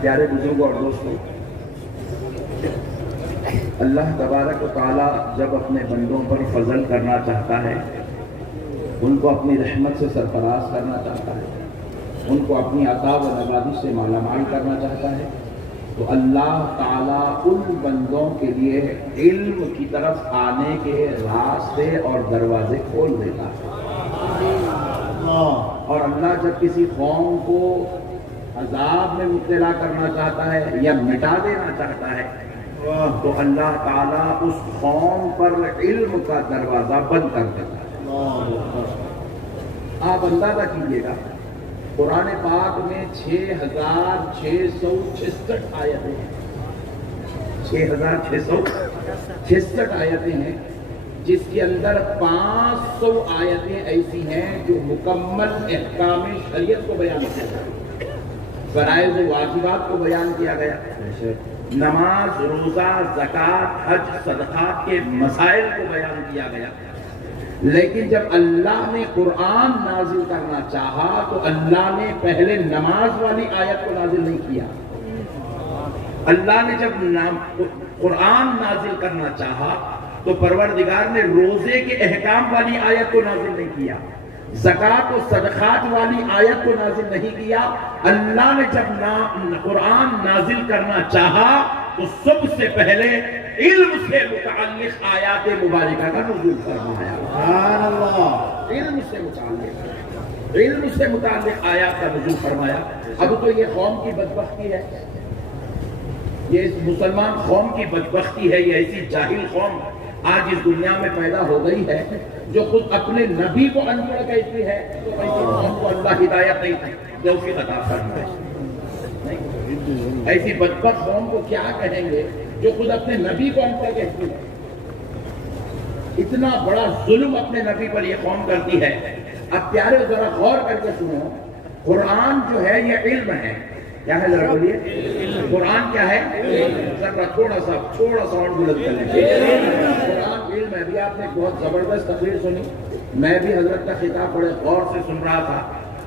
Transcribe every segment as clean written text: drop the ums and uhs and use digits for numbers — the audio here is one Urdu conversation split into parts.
پیارے بزرگوں اور دوستوں، اللہ تبارک و تعالیٰ جب اپنے بندوں پر فضل کرنا چاہتا ہے، ان کو اپنی رحمت سے سرفراز کرنا چاہتا ہے، ان کو اپنی عطا و نوازش سے مالا مال کرنا چاہتا ہے، تو اللہ تعالیٰ ان بندوں کے لیے علم کی طرف آنے کے راستے اور دروازے کھول دیتا ہے۔ اور اللہ جب کسی قوم کو عذاب میں مبتلا کرنا چاہتا ہے یا مٹا دینا چاہتا ہے، تو اللہ تعالیٰ اس قوم پر علم کا دروازہ بند کر دیتا ہے۔ آپ اندازہ کیجئے گا، قرآن پاک میں 6666 آیتیں ہیں، 6666 آیتیں ہیں، جس کے اندر 500 آیتیں ایسی ہیں جو مکمل احکام شریعت کو بیان کیا گیا، فرائض و واجبات کو بیان کیا گیا، نماز، روزہ، زکوٰۃ، حج، صدقات کے مسائل کو بیان کیا گیا۔ لیکن جب اللہ نے قرآن نازل کرنا چاہا تو اللہ نے پہلے نماز والی آیت کو نازل نہیں کیا۔ اللہ نے جب قرآن نازل کرنا چاہا تو پروردگار نے روزے کے احکام والی آیت کو نازل نہیں کیا، زکوٰۃ و صدقات والی آیت کو نازل نہیں کیا۔ اللہ نے جب قرآن نازل کرنا چاہا تو سب سے پہلے علم سے متعلق آیات مبارکہ کا نزول فرمایا۔ سبحان اللہ، علم سے متعلق آیات کا نزول فرمایا۔ اب تو یہ قوم کی بدبختی ہے، یہ مسلمان قوم کی بدبختی ہے، یہ ایسی جاہل قوم آج اس دنیا میں پیدا ہو گئی ہے جو خود اپنے نبی کو ان پڑھ کہتی ہے، تو ایسی قوم کو اللہ ہدایت نہیں دے اس کی عطا فرمائے۔ ایسی بدبخت قوم کو کیا کہیں گے جو خود اپنے نبی کو ان پڑھ کہتی ہے؟ اتنا بڑا ظلم اپنے نبی پر یہ قوم کرتی ہے۔ اب پیارے ذرا غور کر کے سنو، قرآن جو ہے یہ علم ہے۔ کیا ہے ذرا بولیے؟ قرآن کیا ہے؟ ذرا تھوڑا سا ساؤنڈ بلند کر لیں۔ قرآن علم ہے۔ ابھی آپ نے بہت زبردست تقریر سنی، میں بھی حضرت کا خطاب بڑے غور سے سن رہا تھا۔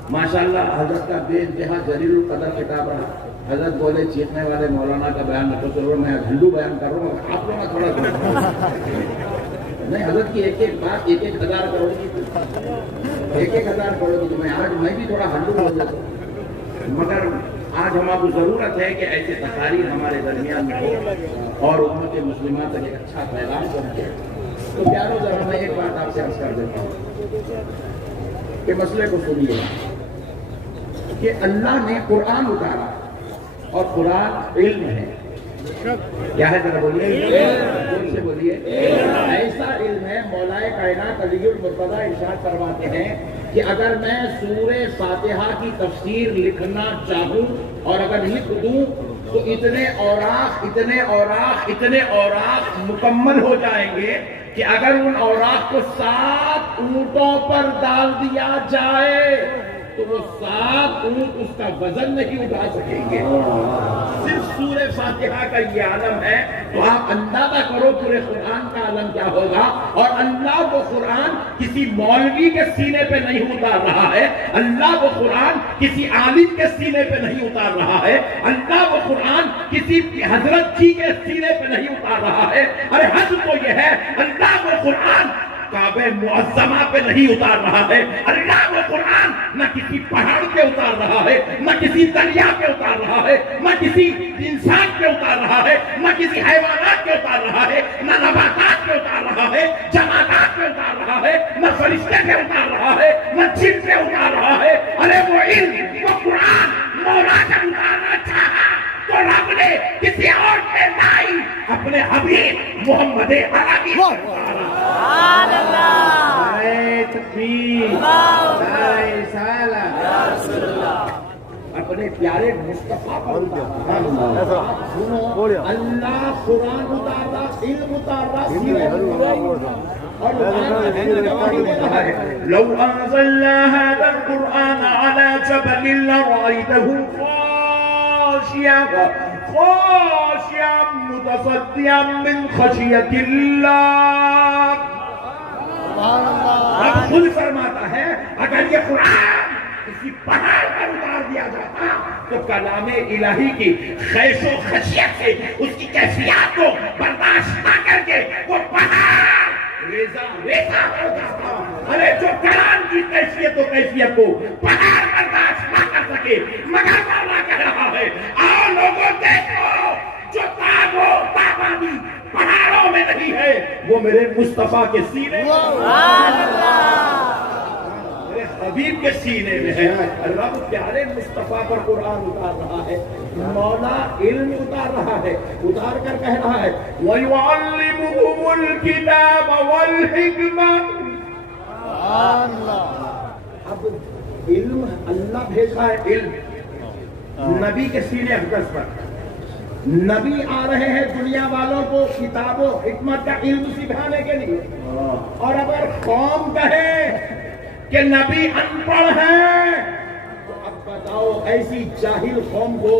ماشاءاللہ حضرت کا بے انتہا جلیل القدر خطاب رہا۔ حضرت بولے چیخنے والے مولانا کا بیان نہ کرو، میں ہندو بیان کر رہا ہوں، آپ لوگ تھوڑا نہیں، حضرت کی ایک ایک بات 1,000 کروڑ کی، 1,000 کروڑ کی، میں بھی تھوڑا ہندو بول دیتا ہوں، مگر آج ہمارا کو ضرورت ہے کہ ایسے تقاریر ہمارے درمیان میں ہو اور امت مسلمہ تک ایک اچھا پیغام پہنچے۔ تو پیارو ذرا میں ایک بات آپ سے عرض کر دیتا ہوں کہ مسئلے کو سنیے کہ اللہ نے قرآن اتارا اور قرآن علم ہے۔ کیا ہے ذرا بولیے؟ سے بولیے۔ ایسا علم ہے، مولا کائنات علی المرتضیٰ ارشاد فرماتے ہیں کہ اگر میں سورہ فاتحہ کی تفسیر لکھنا چاہوں اور اگر لکھ دوں تو اتنے اوراق مکمل ہو جائیں گے کہ اگر ان اوراق کو 7 اونٹوں پر ڈال دیا جائے تو وہ 7 اونٹ اس کا وزن نہیں اٹھا سکیں گے۔ صرف سورہ فاتحہ کا یہ عالم ہے، تو آپ اندازہ کرو پورے قرآن کا عالم کیا ہوگا۔ اور اللہ وہ قرآن کسی مولوی کے سینے پہ نہیں اتار رہا ہے، اللہ وہ قرآن کسی عالم کے سینے پہ نہیں اتار رہا ہے، اللہ وہ قرآن کسی حضرت جی کے سینے پہ نہیں اتار رہا ہے۔ ارے حد تو یہ ہے، اللہ وہ قرآن کعبہ معظمہ پہ نہیں اتار رہا ہے، اللہ وہ قرآن نہ کسی پہاڑ پہ اتار رہا ہے، نہ کسی دریا پہ اتار رہا ہے، نہ کسی انسان پہ اتار رہا ہے، نہ کسی حیوانات پہ اتار رہا ہے، نہ نباتات پہ اتار رہا ہے، جمادات پہ اتار رہا ہے، نہ فرشتے پہ اتار رہا ہے، نہ جن پہ اتار رہا ہے۔ ارے وہ علم، وہ قرآن مولا جب اتارنا چاہا تو رب نے کسی اور پہ لائی، اپنے حبیب محمد عربی سبحان اللہ، اے تکبیر، اے رسالہ، اپنے پیارے مصطفیٰ پر اتارا۔ اللہ قرآن اتارا، علم اتارا، لو انزلنا هذا القرآن على جبل لرأيته خاشعا متصدعا من خشیت اللہ۔ رب خود فرماتا ہے اگر یہ قرآن کسی پہاڑ پر اتار دیا جاتا تو کلام الہی کی خیش و خشیت سے اس کی کیفیات کو برداشت نہ کر کے وہ پہاڑ ریزہ ریزہ ہو جاتا. ارے جو کلام کی کیفیت و کیفیت کو پہاڑ برداشت نہ کر سکے مگر مولا کہہ رہا ہے آؤ لوگوں دیکھو جو تاب و تابانی پہاڑوں میں نہیں ہے وہ میرے مصطفیٰ کے سینے میرے حبیب کے سینے میں ہے. رب پیارے مصطفیٰ پر قرآن اتار رہا ہے, مولا علم اتار رہا ہے, اتار کر کہہ رہا ہے وَيُعَلِّمُهُمُ الْكِتَابَ وَالْحِكْمَةَ. اب علم اللہ بھیجا ہے, علم نبی کے سینے اقدس پر. نبی آ رہے ہیں دنیا والوں کو کتاب و حکمت کا علم سکھانے کے لیے, اور اگر قوم کہے کہ نبی ان پڑھ ہے تو اب بتاؤ ایسی جاہل قوم کو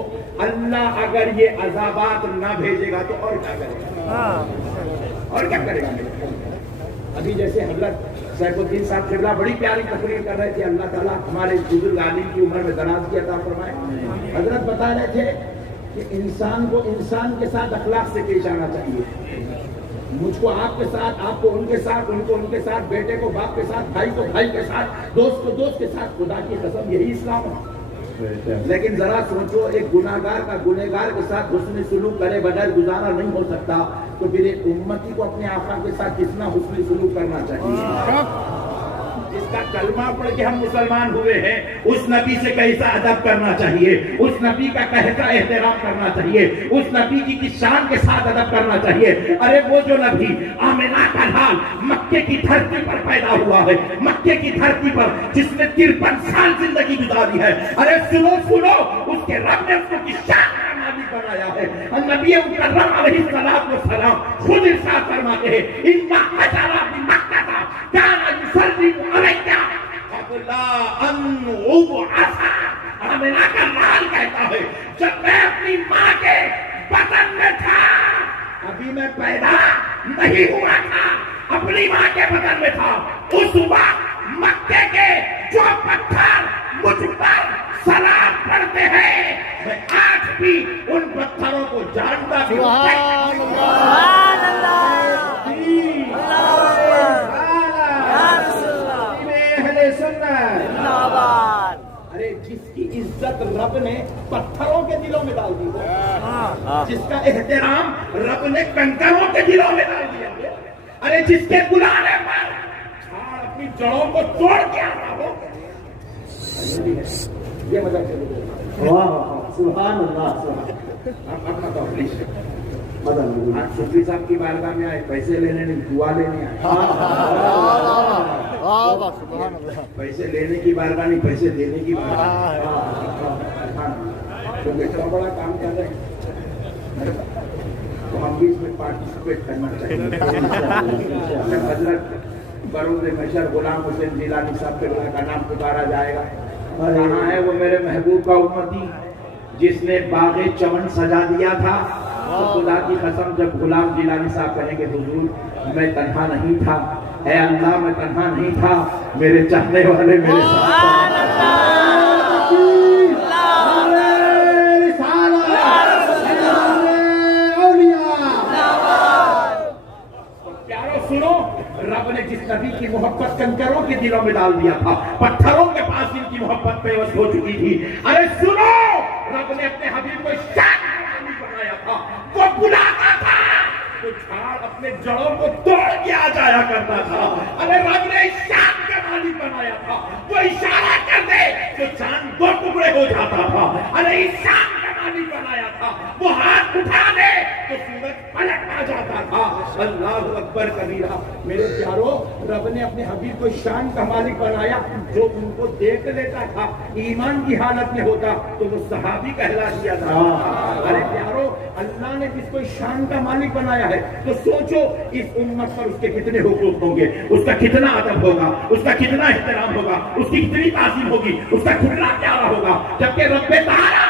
اللہ اگر یہ عذابات نہ بھیجے گا تو اور کیا کرے گا, اور کیا کرے گا. ابھی جیسے حضرت سیف الدین صاحب قبلہ بڑی پیاری تقریر کر رہے تھے, اللہ تعالیٰ ہمارے بزرگ عالم کی عمر میں دراز کی عطا فرمائے. حضرت بتا رہے تھے کہ انسان کو انسان کے ساتھ اخلاق سے پیش آنا چاہیے. مجھ کو آپ کے ساتھ, آپ کو ان کے ساتھ, ان کو ان کے ساتھ, بیٹے کو باپ کے ساتھ, بھائی کو بھائی کے ساتھ, دوست کو دوست کے ساتھ. خدا کی قسم یہی اسلام ہے. لیکن ذرا سوچو ایک گناہگار کا گنہگار کے ساتھ حسن سلوک کرے بغیر گزارا نہیں ہو سکتا, تو پھر ایک امتی کو اپنے آقا کے ساتھ کتنا حسن سلوک کرنا چاہیے. جس کا کلمہ پڑھ کے ہم مسلمان ہوئے ہیں اس نبی سے کیسا ادب کرنا چاہیے, اس نبی کا کیسا احترام کرنا چاہیے, اس نبی کی کس شان کے ساتھ ادب کرنا چاہیے. ارے وہ جو نبی آمنہ کا لال مکے کی دھرتی پر پیدا ہوا ہے, مکے کی دھرتی پر جس نے 53 سال زندگی گزاری ہے. ارے سنو سنو, اس کے رب نے اس کو کس شان کا مالک بنایا ہے. نبی مکرم علیہ السلام خود ارشاد فرماتے ہیں ان حجرا بمکہ کان یسلم علیہ قبل ان ابعث. آمنہ کا لال کہتا ہے جب میں اپنی ماں کے بطن میں تھا, ابھی میں پیدا نہیں ہوا تھا, اپنی ماں کے بطن میں تھا, اس وقت مکے کے جو پتھر مجھ پر سلام پڑھتے ہیں میں آج بھی ان پتھروں کو جانتا بھی ہوں. ارے جس کی عزت رب نے پتھروں کے دلوں میں ڈال دی, جس کا احترام رب نے کنکروں کے دلوں میں ڈال دیا, ارے جس کے بلانے پر چھاڑ اپنی جڑوں کو توڑ کے آتا ہو. یہ مزہ سبحان اللہ. اپنا تو صوفی صاحب کی بارگاہ میں آئے, پیسے لینے نہیں دعا لینے آئے. پیسے لینے کی بارگاہ نہیں, پیسے دینے کی بارگاہ. کیونکہ اتنا بڑا کام کر رہے ہیں تو ہم بھی اس میں پارٹیسپیٹ کرنا چاہیے. حضرت بروز محشر غلام حسین جیلانی صاحب کے کا نام پکارا جائے گا. کہاں ہے وہ میرے محبوب کا امتی جس نے باغ چمن سجا دیا تھا؟ تو خدا کی قسم جب غلام جیلانی صاحب کہیں گے حضور میں تنہا نہیں تھا, اے اللہ میں تنہا نہیں تھا, میرے چاہنے والے میرے ساتھ. پیارو سنو, رب نے جس نبی کی محبت کنکروں کے دلوں میں ڈال دیا تھا, پتھروں کے پاس ان کی محبت پیوست ہو چکی تھی. ارے سنو, رب نے اپنے حبیب کو بنایا تھا, وہ بلاتا تھا تو جھاڑ اپنے جڑوں کو توڑ کے آ جایا کرتا تھا. ارے رب نے شان کا مالک بنایا تھا, وہ اشارہ کر دے تو چاند 2 ٹکڑے ہو جاتا تھا. ارے شان کا مالک بنایا تھا, وہ ہاتھ اٹھا دے تو سورج پلٹ آ جاتا تھا. اللہ اکبر کبیرہ. میرے پیارو, رب نے اپنے حبیب کو شان کا مالک بنایا, جو ان کو دیکھ لیتا تھا ایمان کی حالت میں ہوتا تو وہ صحابی کہلا دیا تھا. ارے پیارو, اللہ نے جس کو شان کا مالک بنایا ہے تو سوچو اس امت پر اس کے کتنے حقوق ہوں گے, اس کا کتنا ادب ہوگا, اس کا کتنا احترام ہوگا, اس کی کتنی تعظیم ہوگی, اس کا کتنا پیارا ہوگا. جبکہ رب تعالیٰ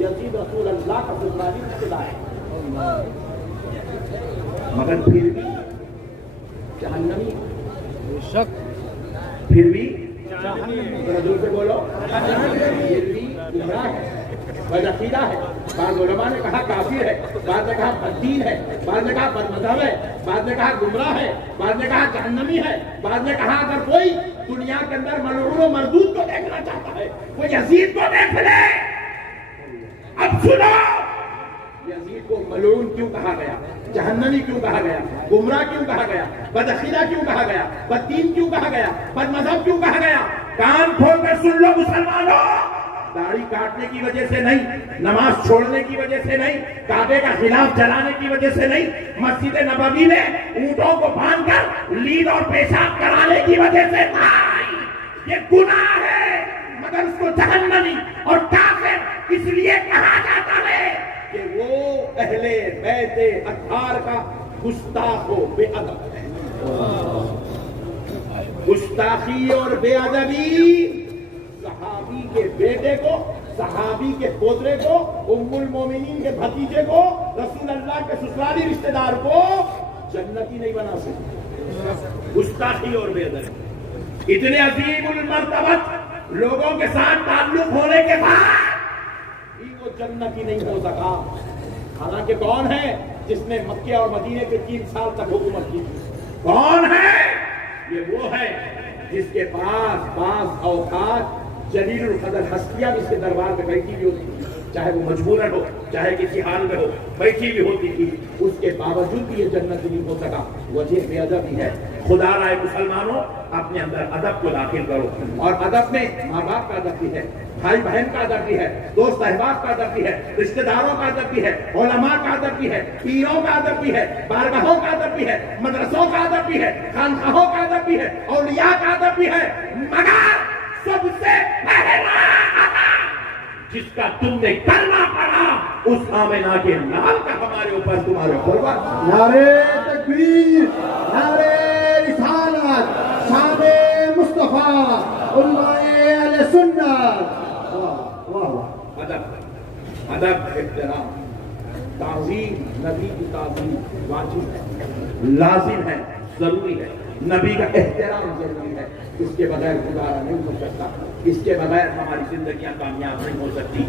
یزید رسول اللہ کا سسرالی رشتہ دار ہے، مگر پھر بھی جہنمی، پھر بھی ذرا دور سے بولو، پھر بھی گمراہ ہے، بدعقیدہ ہے، بعض علماء نے کہا کافر ہے، بعض نے کہا بددین ہے، بعض نے کہا بدمذہب ہے، بعض نے کہا گمراہ ہے، بعض نے کہا جہنمی ہے، بعض نے کہا اگر کوئی دنیا کے اندر ملعون و مردود کو دیکھنا چاہتا ہے وہ یزید کو دیکھ لے۔ اب سنو، یزید کو ملعون کیوں کہا گیا، جہنمی کیوں کہا گیا، گمراہ کیوں کہا گیا، بدعقیدہ کیوں کہا گیا، بددین کیوں کہا گیا، بدمذہب کیوں کہا گیا؟ کان کھول کر سن لو مسلمانوں، داڑھی کاٹنے کی وجہ سے نہیں، نماز چھوڑنے کی وجہ سے نہیں، کعبے کا خلاف جلانے کی وجہ سے نہیں، مسجد نبوی میں اونٹوں کو باندھ کر لید اور پیشاب کرانے کی وجہ سے نہیں، یہ گناہ ہے، مگر اس کو جہنمی اور کافر اس لیے کہا جاتا ہے کہ وہ اہل بیت اطہار کا گستاخ و بے ادب ہے۔ گستاخی اور بے ادبی صحابی کے بیٹے کو، صحابی کے پوترے کو، ام المومنین کے بھتیجے کو، رسول اللہ کے سسرالی رشتہ دار کو جنتی نہیں بنا سکتے۔ گستاخی اور بے ادبی، اتنے عظیم المرتبت لوگوں کے ساتھ تعلق ہونے کے بعد بھی وہ جنتی نہیں ہو سکا۔ حالانکہ کون ہے جس نے مکہ اور مدینے پہ 3 سال تک حکومت کی؟ کون ہے؟ یہ وہ ہے جس کے پاس بعض اوقات جلیل القدر ہستیاں بھی اس کے دربار میں بیٹھی بھی ہوتی تھی، چاہے وہ مجبوراً ہو چاہے کسی حال میں ہو، بیٹھی بھی ہوتی تھی، اس کے باوجود بھی یہ جنت نہیں ہو سکا۔ وجہ بے ادبی ہے۔ خدا رائے مسلمانوں، اپنے اندر ادب کو داخل کرو، اور ادب میں ماں باپ کا ادب بھی ہے، بھائی بہن کا ادب بھی ہے، دوست احباب کا ادب بھی ہے، رشتہ داروں کا ادب بھی ہے، علماء کا ادب بھی ہے، پیروں کا ادب بھی ہے، بارگاہوں کا ادب بھی ہے، مدرسوں کا ادب بھی ہے، خانقاہوں کا ادب بھی ہے، اولیاء کا ادب بھی ہے، مگر سب سے پہلا ادب جس کا تم نے کرنا پڑا اس آمنہ کے نام کا ہمارے اوپر تمہارے قربان۔ نعرے تکبیر، نعرے رسالت، شان مصطفیٰ، علماء اہل سنت۔ واہ واہ واہ۔ ادب، ادب، احترام، تعظیم، نبی کی تعظیم واجب ہے، لازم ہے، ضروری ہے۔ نبی کا احترام ضروری ہے، اس کے بغیر گزارا نہیں ہو سکتا، اس کے بغیر ہماری زندگیاں کامیاب نہیں ہو سکتی۔